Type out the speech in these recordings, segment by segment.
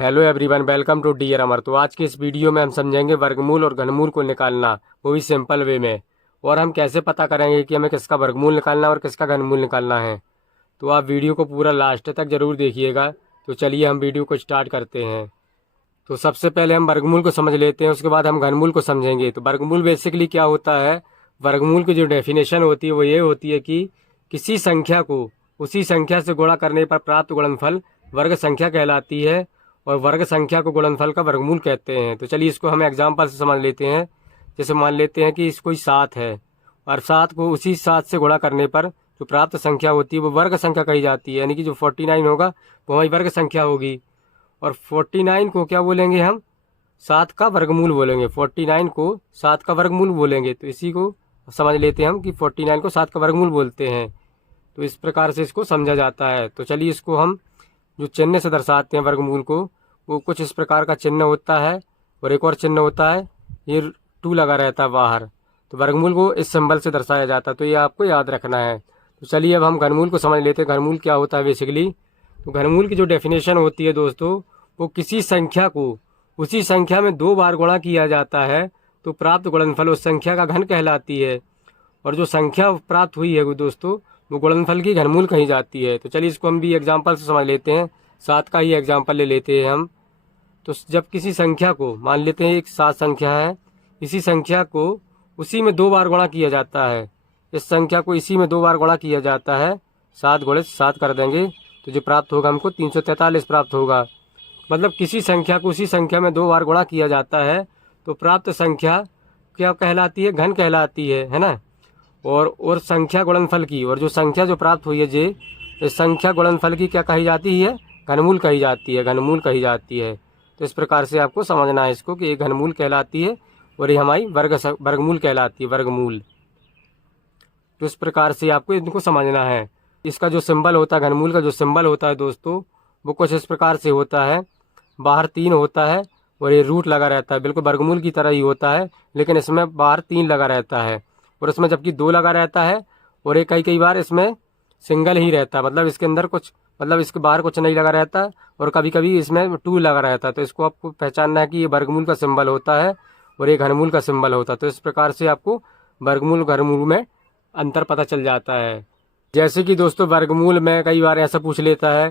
Hello everyone, welcome to dear Amar. तो आज की इस वीडियो में हम समझेंगे वर्गमूल और घनमूल को निकालना, वो भी सिंपल वे में। और हम कैसे पता करेंगे कि हमें किसका वर्गमूल निकालना है और किसका घनमूल निकालना है। तो आप वीडियो को पूरा लास्ट तक ज़रूर देखिएगा। तो चलिए हम वीडियो को स्टार्ट करते हैं। तो सबसे पहले हम वर्गमूल को समझ लेते हैं, उसके बाद हम घनमूल को समझेंगे। तो वर्गमूल बेसिकली क्या होता है, वर्गमूल की जो डेफिनेशन होती है वो ये होती है कि किसी संख्या को उसी संख्या से गुणा करने पर प्राप्त गुणनफल वर्ग संख्या कहलाती है, और वर्ग संख्या को गुणनफल का वर्गमूल कहते हैं। तो चलिए इसको हम एग्जाम्पल से समझ लेते हैं। जैसे मान लेते हैं कि कोई 7 है, और 7 को उसी 7 से गुणा करने पर जो प्राप्त संख्या होती है वो वर्ग संख्या कही जाती है। यानी कि जो 49 होगा वो हमारी वर्ग संख्या होगी। और 49 को क्या बोलेंगे हम, 7 का वर्गमूल बोलेंगे। 49 को 7 का वर्गमूल बोलेंगे। तो इसी को समझ लेते हैं हम कि 49 को 7 का वर्गमूल बोलते हैं। तो इस प्रकार से इसको समझा जाता है। तो चलिए इसको हम जो चिन्ह से दर्शाते हैं वर्गमूल को, वो कुछ इस प्रकार का चिन्ह होता है। और एक और चिन्ह होता है, ये 2 लगा रहता है बाहर। तो वर्गमूल को इस सिंबल से दर्शाया जाता है। तो ये आपको याद रखना है। तो चलिए अब हम घनमूल को समझ लेते हैं। घनमूल क्या होता है बेसिकली। तो घनमूल की जो डेफिनेशन होती है दोस्तों, वो किसी संख्या को उसी संख्या में 2 बार गुणा किया जाता है तो प्राप्त गुणनफल उस संख्या का घन कहलाती है। और जो संख्या प्राप्त हुई है वो दोस्तों, वो गुणनफल की घनमूल कही जाती है। तो चलिए इसको हम भी एग्जाम्पल से समझ लेते हैं। 7 का ही एग्जाम्पल ले लेते हैं हम। तो जब किसी संख्या को, मान लेते हैं एक 7 संख्या है, इसी संख्या को उसी में 2 बार गुणा किया जाता है। इस संख्या को इसी में 2 बार गुणा किया जाता है। 7 गुणित 7 कर देंगे तो जो प्राप्त होगा हमको 343 प्राप्त होगा। मतलब किसी संख्या को उसी संख्या में 2 बार गुणा किया जाता है तो प्राप्त संख्या क्या कहलाती है, घन कहलाती है ना। और संख्या गुणनफल की, और जो संख्या जो प्राप्त हुई है जे, इस संख्या गुणनफल की क्या कही जाती है, घनमूल कही जाती है। घनमूल कही जाती है। तो इस प्रकार से आपको समझना है इसको कि ये घनमूल कहलाती है और ये हमारी वर्गमूल कहलाती है, वर्गमूल। तो इस प्रकार से आपको इनको समझना है। इसका जो सिंबल होता है, घनमूल का जो सिंबल होता है दोस्तों, वो कुछ इस प्रकार से होता है। बाहर 3 होता है और ये रूट लगा रहता है, बिल्कुल वर्गमूल की तरह ही होता है, लेकिन इसमें बाहर 3 लगा रहता है और इसमें जबकि 2 लगा रहता है। और एक कई बार इसमें सिंगल ही रहता है, मतलब इसके अंदर कुछ, मतलब इसके बाहर कुछ नहीं लगा रहता। और कभी कभी इसमें 2 लगा रहता है। तो इसको आपको पहचानना है कि ये वर्गमूल का सिंबल होता है और ये घनमूल का सिंबल होता है। तो इस प्रकार से आपको वर्गमूल घनमूल में अंतर पता चल जाता है। जैसे कि दोस्तों वर्गमूल में कई बार ऐसा पूछ लेता है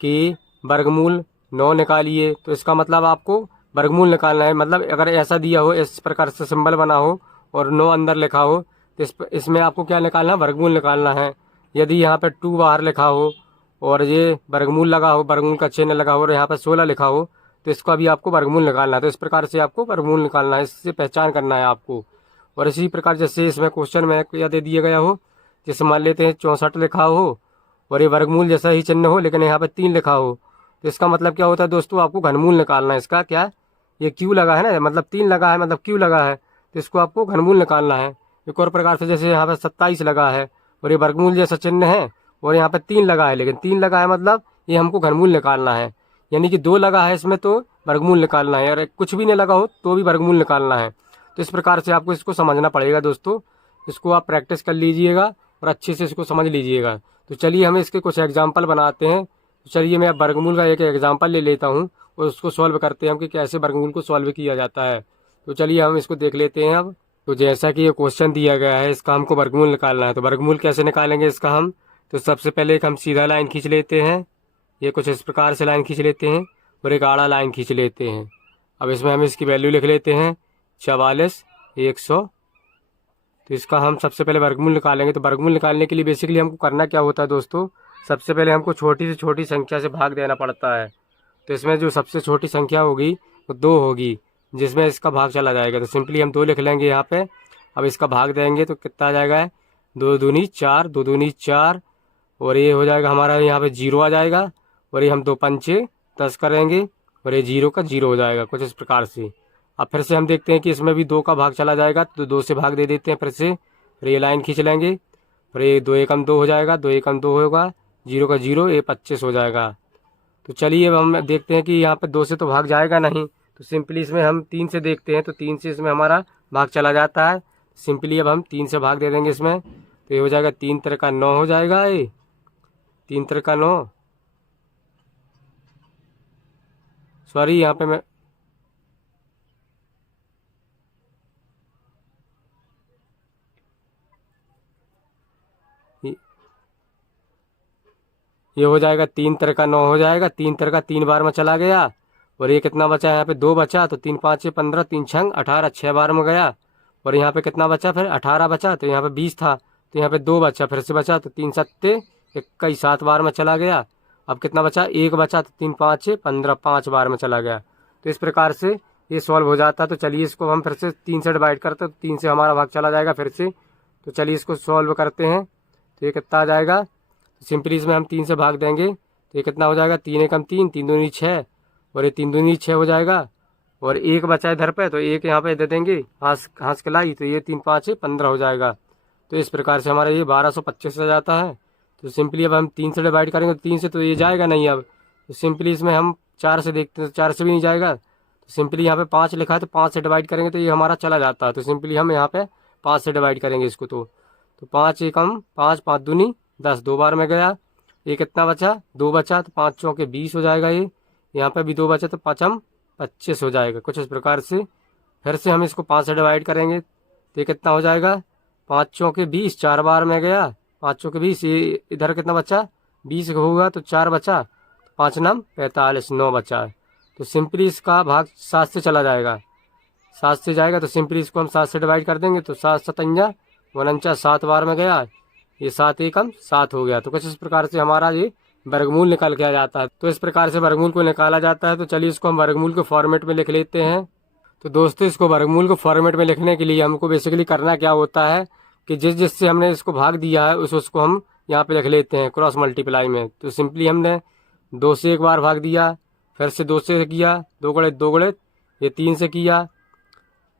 कि वर्गमूल 9 निकालिए, तो इसका मतलब आपको वर्गमूल निकालना है। मतलब अगर ऐसा दिया हो, इस प्रकार से सिंबल बना हो और 9 अंदर लिखा हो, तो इसमें आपको क्या निकालना है, वर्गमूल निकालना है। यदि यहाँ पे 2 बाहर लिखा हो और ये वर्गमूल लगा हो, वर्गमूल का चिन्ह लगा हो और यहाँ पे 16 लिखा हो, तो इसका भी आपको वर्गमूल निकालना है। तो इस प्रकार से आपको वर्गमूल निकालना है, इससे पहचान करना है आपको। और इसी प्रकार जैसे इसमें क्वेश्चन में या दे दिया गया हो, जैसे मान लेते हैं 64 लिखा हो और ये वर्गमूल जैसा ही चिन्ह हो, लेकिन यहाँ पे 3 लिखा हो, तो इसका मतलब क्या होता है दोस्तों, आपको घनमूल निकालना है। इसका क्या, ये क्यू लगा है ना, मतलब 3 लगा है, मतलब क्यू लगा है, तो इसको आपको घनमूल निकालना है। एक और प्रकार से जैसे यहाँ पे 27 लगा है और ये वर्गमूल जैसा चिन्ह है और यहाँ पे 3 लगा है, लेकिन 3 लगा है मतलब ये हमको घनमूल निकालना है। यानी कि 2 लगा है इसमें तो वर्गमूल निकालना है, और कुछ भी नहीं लगा हो तो भी वर्गमूल निकालना है। तो इस प्रकार से आपको इसको समझना पड़ेगा दोस्तों। इसको आप प्रैक्टिस कर लीजिएगा और अच्छे से इसको समझ लीजिएगा। तो चलिए हम इसके कुछ एग्जाम्पल बनाते हैं। तो चलिए मैं वर्गमूल का एक एग्जाम्पल ले लेता हूँ और उसको सॉल्व करते हैं हम कि कैसे वर्गमूल को सॉल्व किया जाता है। तो चलिए हम इसको देख लेते हैं अब। तो जैसा कि ये क्वेश्चन दिया गया है, इसका हमको वर्गमूल निकालना है। तो वर्गमूल कैसे निकालेंगे इसका हम, तो सबसे पहले एक हम सीधा लाइन खींच लेते हैं। ये कुछ इस प्रकार से लाइन खींच लेते हैं और एक आड़ा लाइन खींच लेते हैं। अब इसमें हम इसकी वैल्यू लिख लेते हैं 44, 100। तो इसका हम सबसे पहले वर्गमूल निकालेंगे। तो वर्गमूल निकालने के लिए बेसिकली हमको करना क्या होता है दोस्तों, सबसे पहले हमको छोटी से छोटी संख्या से भाग देना पड़ता है। तो इसमें जो सबसे छोटी संख्या होगी वो 2 होगी, जिसमें इसका भाग चला जाएगा। तो सिंपली हम 2 लिख लेंगे यहाँ पे। अब इसका भाग देंगे तो कितना आ जाएगा, 2 दूनी 4, 2 दूनी 4, और ये हो जाएगा हमारा यहाँ पे 0 आ जाएगा। और ये हम 2 पंचे 10 करेंगे और ये 0 का 0 हो जाएगा, कुछ इस प्रकार से। अब फिर से हम देखते हैं कि इसमें भी 2 का भाग चला जाएगा, तो 2 से भाग दे देते हैं फिर से। फिर ये लाइन खींच लेंगे, फिर ये 2 एकम 2 हो जाएगा, 2 एकम 2 होगा, 0 का 0, ये 25 हो जाएगा। तो चलिए अब हम देखते हैं कि यहाँ पे 2 से तो भाग जाएगा नहीं, तो सिंपली इसमें हम 3 से देखते हैं। तो 3 से इसमें हमारा भाग चला जाता है। सिंपली अब हम 3 से भाग दे देंगे इसमें, तो ये हो जाएगा 3 3 का 9 हो जाएगा। ये 3 3 का 9, सॉरी यहाँ पे मैं ये हो जाएगा 3 3 9 हो जाएगा, 3 3 3 बार में चला गया। और ये कितना बचा, यहाँ पे 2 बचा, तो 3 5 6 15, 3 6 18, 6 बार में गया। और यहाँ पे कितना बचा, फिर 18 बचा, तो यहाँ पे 20 था, तो यहाँ पे 2 बचा, फिर से बचा, तो 3 7 21, 7 बार में चला गया। अब कितना बचा, 1 बचा, तो 3 5 6 15, 5 बार में चला गया। तो इस प्रकार से ये सॉल्व हो जाता है। तो चलिए इसको हम फिर से 3 से डिवाइड करते हैं, तो 3 से हमारा भाग चला जाएगा फिर से। तो चलिए इसको सॉल्व करते हैं। तो ये कितना आ जाएगा, सिंपली इसमें हम 3 से भाग देंगे, तो ये कितना हो जाएगा, 3 एकम 3, 3 दूनी 6, और ये 3 दूनी 6 हो जाएगा। और 1 बचा इधर पे, तो 1 यहाँ पे दे देंगे, हाथ के लाई, तो ये 3 5 15 हो जाएगा। तो इस प्रकार से हमारा ये 1225 आ जाता है। तो सिंपली अब हम 3 से डिवाइड करेंगे, तो 3 से तो ये जाएगा नहीं। अब तो सिंपली इसमें हम 4 से देखते हैं, तो 4 से भी नहीं जाएगा। तो सिंपली यहाँ पे 5 लिखा है, तो 5 से डिवाइड करेंगे तो ये हमारा चला जाता है। तो सिंपली हम यहाँ पे 5 से डिवाइड करेंगे इसको। तो 5 एकम 5, 5 दूनी 10, 2 बार में गया। ये कितना बचा, 2 बचा, तो 5 चौके 20 हो जाएगा। ये यहाँ पे भी 2 बचा, तो 5 हम 25 हो जाएगा। कुछ इस प्रकार से फिर से हम इसको 5 से डिवाइड करेंगे, तो ये कितना हो जाएगा, 5 चौके 20, 4 बार में गया, 5 चौके 20। ये इधर कितना बचा, 20 होगा, तो 4 बचा, 5 9 45, 9 बचा। तो सिंपली इसका भाग 7 से चला जाएगा, 7 से जाएगा। तो सिंपली इसको हम 7 से डिवाइड कर देंगे, तो 7 7 49, 7 बार में गया, ये 7 एकम 7 हो गया। तो कुछ इस प्रकार से हमारा ये वर्गमूल निकाल के आ जाता है। तो इस प्रकार से वर्गमूल को निकाला जाता है। तो चलिए इसको हम वर्गमूल के फॉर्मेट में लिख लेते हैं। तो दोस्तों इसको वर्गमूल को फॉर्मेट में लिखने के लिए हमको बेसिकली करना क्या होता है कि जिससे हमने इसको भाग दिया है उसको हम यहाँ पे लिख लेते हैं क्रॉस मल्टीप्लाई में। तो सिंपली हमने 2 से 1 बार भाग दिया, फिर से 2 से किया, 2 गुणे 2 गुणे, ये 3 से किया,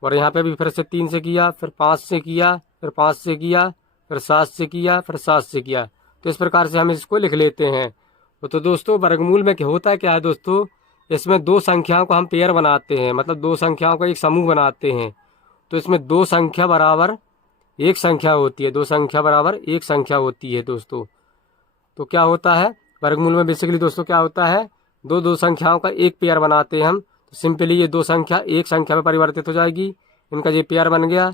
और यहाँ पे भी फिर से 3 से किया, फिर 5 से किया, फिर 5 से किया, फिर 7 से किया, फिर 7 से किया। तो इस प्रकार से हम इसको लिख लेते हैं। तो दोस्तों वर्गमूल में क्या होता है, क्या है दोस्तों, इसमें 2 संख्याओं को हम पेयर बनाते हैं, मतलब 2 संख्याओं का एक समूह बनाते हैं। तो इसमें 2 संख्या बराबर 1 संख्या होती है, 2 संख्या बराबर 1 संख्या होती है दोस्तों। तो क्या होता है वर्गमूल में बेसिकली दोस्तों, क्या होता है, 2 संख्याओं का एक पेयर बनाते हैं हम। तो सिंपली ये 2 संख्या 1 संख्या में परिवर्तित हो जाएगी, इनका ये पेयर बन गया,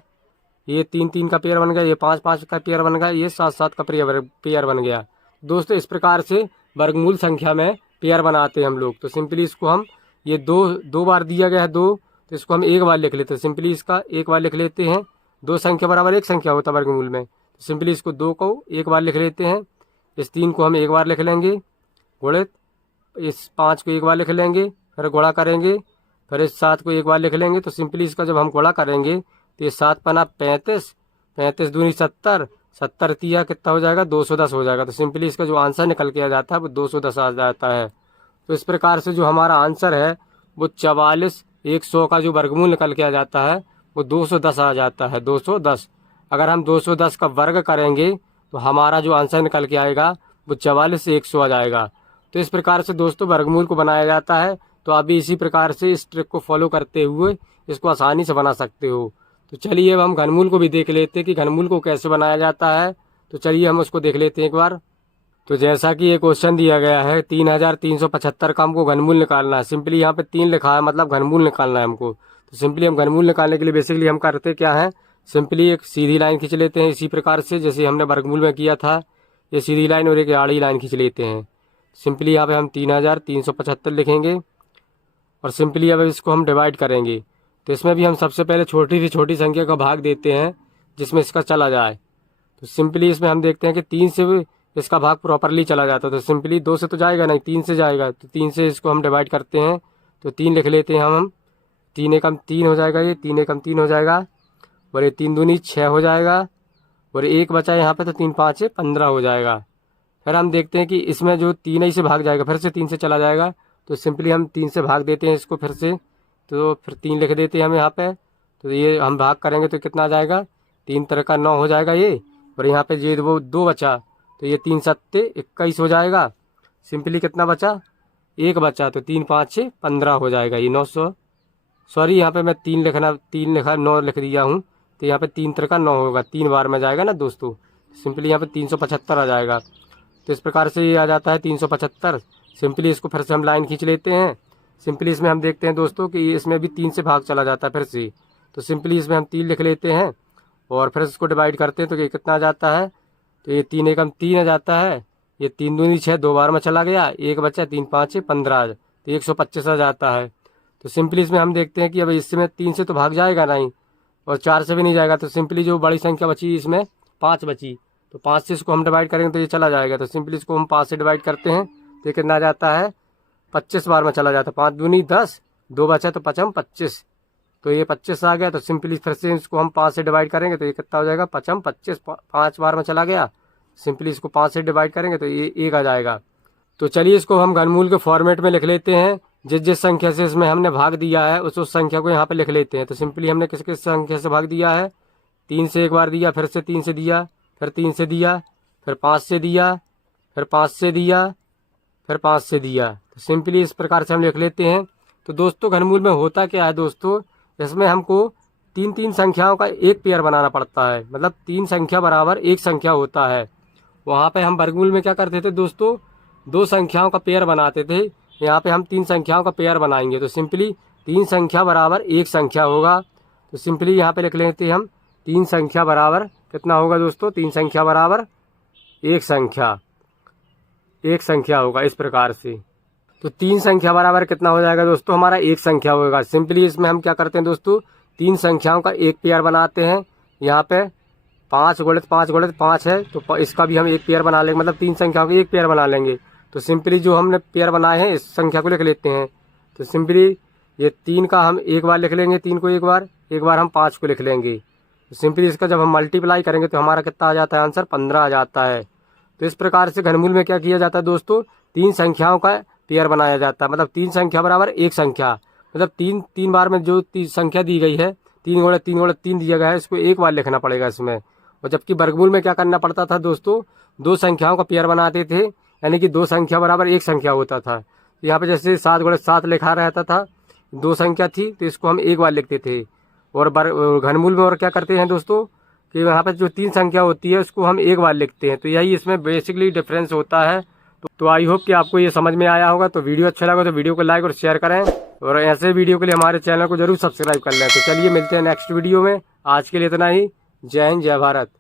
ये 3 3 का पेयर बन गया, ये 5 5 का पेयर बन गया, ये 7 7 का पेयर बन गया। दोस्तों इस प्रकार से वर्गमूल संख्या में पेयर बनाते हैं हम लोग। तो सिंपली इसको हम ये दो बार दिया गया है 2, तो इसको हम 1 बार लिख लेते हैं। सिंपली इसका 1 बार लिख लेते हैं, 2 संख्या बराबर 1 संख्या होता है वर्गमूल में। तो सिंपली इसको 2 को 1 बार लिख लेते हैं, इस 3 को हम 1 बार लिख लेंगे गुणित, इस 5 को 1 बार लिख लेंगे, फिर गुणा करेंगे, फिर इस 7 को 1 बार लिख लेंगे। तो सिंपली इसका जब हम गुणा करेंगे तो ये 7 पना 35, 35 दूनी 70, 70 तिया कितना हो जाएगा, 210 हो जाएगा। तो सिंपली इसका जो आंसर निकल के आ जाता है वो 210 आ जाता है। तो इस प्रकार से जो हमारा आंसर है वो 44 100 का जो वर्गमूल निकल के आ जाता है वो 210 आ जाता है, 210। अगर हम 210 का वर्ग करेंगे तो हमारा जो आंसर निकल के आएगा वो 44 से 100 आ जाएगा। तो इस प्रकार से दोस्तों वर्गमूल को बनाया जाता है। तो आप भी इसी प्रकार से इस ट्रिक को फॉलो करते हुए इसको आसानी से बना सकते हो। तो चलिए अब हम घनमूल को भी देख लेते हैं कि घनमूल को कैसे बनाया जाता है। तो चलिए हम उसको देख लेते हैं एक बार। तो जैसा कि ये क्वेश्चन दिया गया है 3375 का हमको घनमूल निकालना है। सिंपली यहाँ पे 3 लिखा है, मतलब घनमूल निकालना है हमको। तो सिंपली हम घनमूल निकालने के लिए बेसिकली हम करते क्या है, सिंपली एक सीधी लाइन खींच लेते हैं इसी प्रकार से जैसे हमने वर्गमूल में किया था। ये सीधी लाइन और एक आड़ी लाइन खींच लेते हैं। सिंपली यहाँ पे हम 3375 लिखेंगे और सिंपली अब इसको हम डिवाइड करेंगे। तो इसमें भी हम सबसे पहले छोटी से छोटी संख्या का भाग देते हैं जिसमें इसका चला जाए। तो सिंपली इसमें हम देखते हैं कि 3 से भी इसका भाग प्रॉपरली चला जाता है। तो सिंपली 2 से तो जाएगा नहीं, 3 से जाएगा। तो 3 से इसको हम डिवाइड करते हैं। तो 3 लिख लेते हैं हम 3 एकम 3 हो जाएगा, ये 3 एकम 3 हो जाएगा, और ये 3 दूनी 6 हो जाएगा, और 1 बचा यहाँ पे तो 3 5 15 हो जाएगा। फिर हम देखते हैं कि इसमें जो 3 ही से भाग जाएगा, फिर से 3 से चला जाएगा। तो सिंपली हम 3 से भाग देते हैं इसको फिर से। तो फिर 3 लिख देते हैं हम यहाँ पे। तो ये हम भाग करेंगे तो कितना आ जाएगा, 3 3 का 9 हो जाएगा ये, और यहाँ पे ये वो 2 बचा, तो ये 3 7 21 हो जाएगा। सिंपली कितना बचा, 1 बचा, तो 3 5 15 हो जाएगा ये 900। सॉरी यहाँ पे मैं 3 लिखा 9 लिख दिया हूँ। तो यहाँ पे 3 3 का 9 होगा, 3 बार में जाएगा ना दोस्तों। सिंपली यहाँ पे 375 आ जाएगा। तो इस प्रकार से ये आ जाता है 375। सिंपली इसको फिर से हम लाइन खींच लेते हैं। सिंपली इसमें हम देखते हैं दोस्तों कि इसमें भी 3 से भाग चला जाता है फिर से। तो सिंपली इसमें हम 3 लिख लेते हैं और फिर इसको डिवाइड करते हैं तो ये कितना आ जाता है, तो ये 3 एकम 3 आ जाता है, ये 3 दूनी 6, 2 बार में चला गया, 1 बचा, 3 5 15, तो 125 आ जाता है। तो सिंपली इसमें हम देखते हैं कि अब इसमें 3 से तो भाग जाएगा नहीं और 4 से भी नहीं जाएगा, तो सिंपली जो बड़ी संख्या बची इसमें 5 बची, तो 5 से इसको हम डिवाइड करेंगे तो ये चला जाएगा। तो सिंपली इसको हम 5 से डिवाइड करते हैं तो ये कितना आ जाता है, 25 बार में चला जाता है, 5 दूनी 10, 2 बचा तो 5 25, तो ये 25 आ गया। तो सिंपली फिर से इसको हम 5 से डिवाइड करेंगे तो ये कितना हो जाएगा, 5 25, 5 बार में चला गया, सिंपली इसको 5 से डिवाइड करेंगे तो ये 1 आ जाएगा। तो चलिए इसको हम घनमूल के फॉर्मेट में लिख लेते हैं। जिस जिस संख्या से इसमें हमने भाग दिया है उस संख्या को यहाँ पे लिख लेते हैं। तो सिंपली हमने किस किस संख्या से भाग दिया है, 3 से एक बार दिया, फिर से 3 से दिया, फिर 3 से दिया, फिर 5 से दिया, फिर 5 से दिया, फिर 5 से दिया। तो सिंपली इस प्रकार से हम लिख लेते हैं। तो दोस्तों घनमूल में होता क्या है दोस्तों, इसमें हमको 3 संख्याओं का एक पेयर बनाना पड़ता है, मतलब 3 संख्या बराबर एक संख्या होता है। वहाँ पे हम वर्गमूल में क्या करते थे दोस्तों, 2 संख्याओं का पेयर बनाते थे, यहाँ पे हम 3 संख्याओं का पेयर बनाएंगे। तो सिंपली 3 संख्या बराबर एक संख्या होगा। तो सिंपली यहाँ पे लिख लेते हैं हम 3 संख्या बराबर कितना होगा दोस्तों, 3 संख्या बराबर एक संख्या होगा इस प्रकार से। तो 3 संख्या बराबर कितना हो जाएगा दोस्तों, हमारा एक संख्या होगा। सिंपली इसमें हम क्या करते हैं दोस्तों, 3 संख्याओं का एक पेयर बनाते हैं। यहाँ पे 5 गुणित 5 है, तो इसका भी हम एक पेयर बना लेंगे, मतलब 3 संख्याओं का एक पेयर बना लेंगे। तो सिंपली जो हमने पेयर बनाए हैं इस संख्या को लिख लेते हैं। तो सिंपली ये 3 का हम एक बार लिख लेंगे, 3 को एक बार हम 5 को लिख लेंगे। तो सिंपली इसका जब हम मल्टीप्लाई करेंगे तो हमारा कितना आ जाता है, आंसर 15 आ जाता है। तो इस प्रकार से घनमूल में क्या किया जाता है दोस्तों, 3 संख्याओं का पेयर बनाया जाता है, मतलब 3 संख्या बराबर एक संख्या, मतलब 3 बार में जो संख्या दी गई है, 3 गुणित 3 दिया गया है, इसको एक बार लिखना पड़ेगा इसमें। और जबकि वर्गमूल में क्या करना पड़ता था दोस्तों, 2 संख्याओं का पेयर बनाते थे, यानी कि 2 संख्या बराबर एक संख्या होता था। यहाँ पे जैसे 7 गुणित 7 लिखा रहता था, 2 संख्या थी तो इसको हम एक बार लिखते थे। और घनमूल में और क्या करते हैं दोस्तों कि यहाँ पे जो 3 संख्या होती है उसको हम एक बार लिखते हैं। तो यही इसमें बेसिकली डिफरेंस होता है। तो आई होप कि आपको ये समझ में आया होगा। तो वीडियो अच्छा लगा तो वीडियो को लाइक और शेयर करें, और ऐसे वीडियो के लिए हमारे चैनल को जरूर सब्सक्राइब कर लें। तो चलिए मिलते हैं नेक्स्ट वीडियो में, आज के लिए इतना ही। जय हिंद, जय भारत।